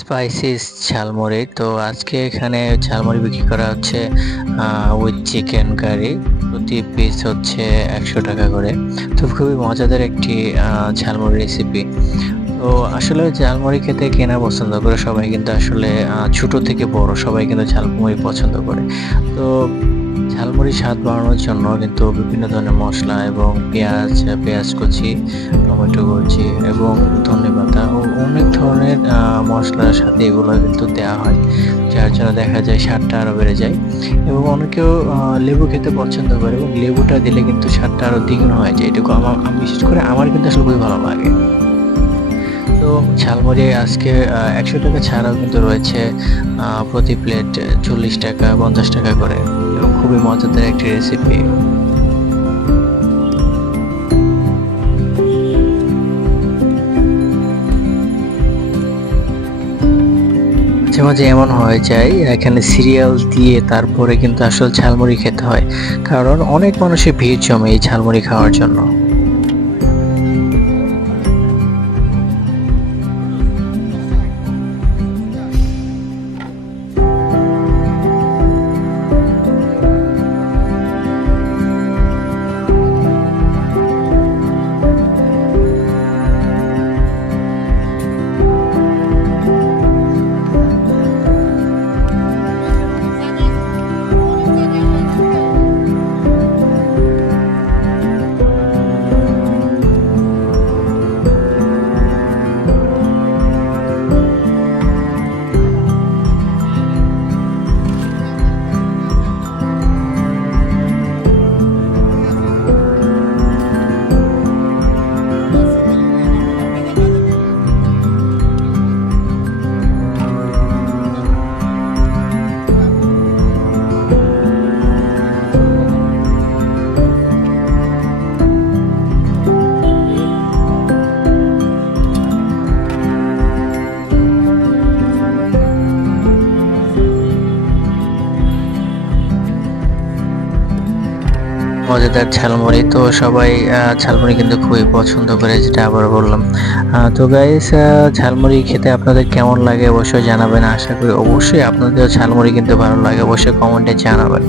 Spices jhalmuri. তো আজকে এখানে ঝালমুড়ি বিক্রি করা হচ্ছে উইথ চিকেন কারি প্রতি পিস হচ্ছে একশো টাকা করে। তো খুবই মজাদার একটি ঝালমুড়ি রেসিপি তো আসলে ঝালমুড়ি খেতে কেনা পছন্দ করে সবাই, কিন্তু আসলে ছোট থেকে বড় সবাই কিন্তু ঝালমুড়ি পছন্দ করে। তো ঝালমুড়ি স্বাদ বাড়ানোর জন্য কিন্তু বিভিন্ন ধরনের মশলা এবং পেঁয়াজ পেঁয়াজ কুচি, টমেটো কুচি এবং ধনেপাতা ও অনেক ধরনের মশলার সাথে এগুলো কিন্তু দেওয়া হয়, যার জন্য দেখা যায় স্বাদটা আরও বেড়ে যায়। এবং অনেকেও লেবু খেতে পছন্দ করে এবং লেবুটা দিলে কিন্তু স্বাদটা আরও দ্বিগুণ হয়ে যায়। এটুকু আমার বিশেষ করে আমার কিন্তু আসলে খুবই ভালো লাগে। তো ঝালমুড়ি আজকে একশো টাকা ছাড়াও কিন্তু রয়েছে প্রতি প্লেট চল্লিশ টাকা, পঞ্চাশ টাকা করে। এবং খুবই মজাদার একটি রেসিপি মাঝে মাঝে এমন হয়ে যায়, এখানে সিরিয়াল দিয়ে তারপরে কিন্তু আসল ঝালমুড়ি খেতে হয়। কারণ অনেক মানুষের ভিড় জমে এই ঝালমুড়ি খাওয়ার জন্য। মজাদার ঝালমুড়ি। তো সবাই ঝালমুড়ি কিন্তু খুবই পছন্দ করে, যেটা আবার বললাম। তো গাইস ঝালমুড়ি খেতে আপনাদের কেমন লাগে অবশ্যই জানাবেন। আশা করি অবশ্যই আপনাদের ঝালমুড়ি কিন্তু ভালো লাগে, অবশ্যই কমেন্টে জানাবেন।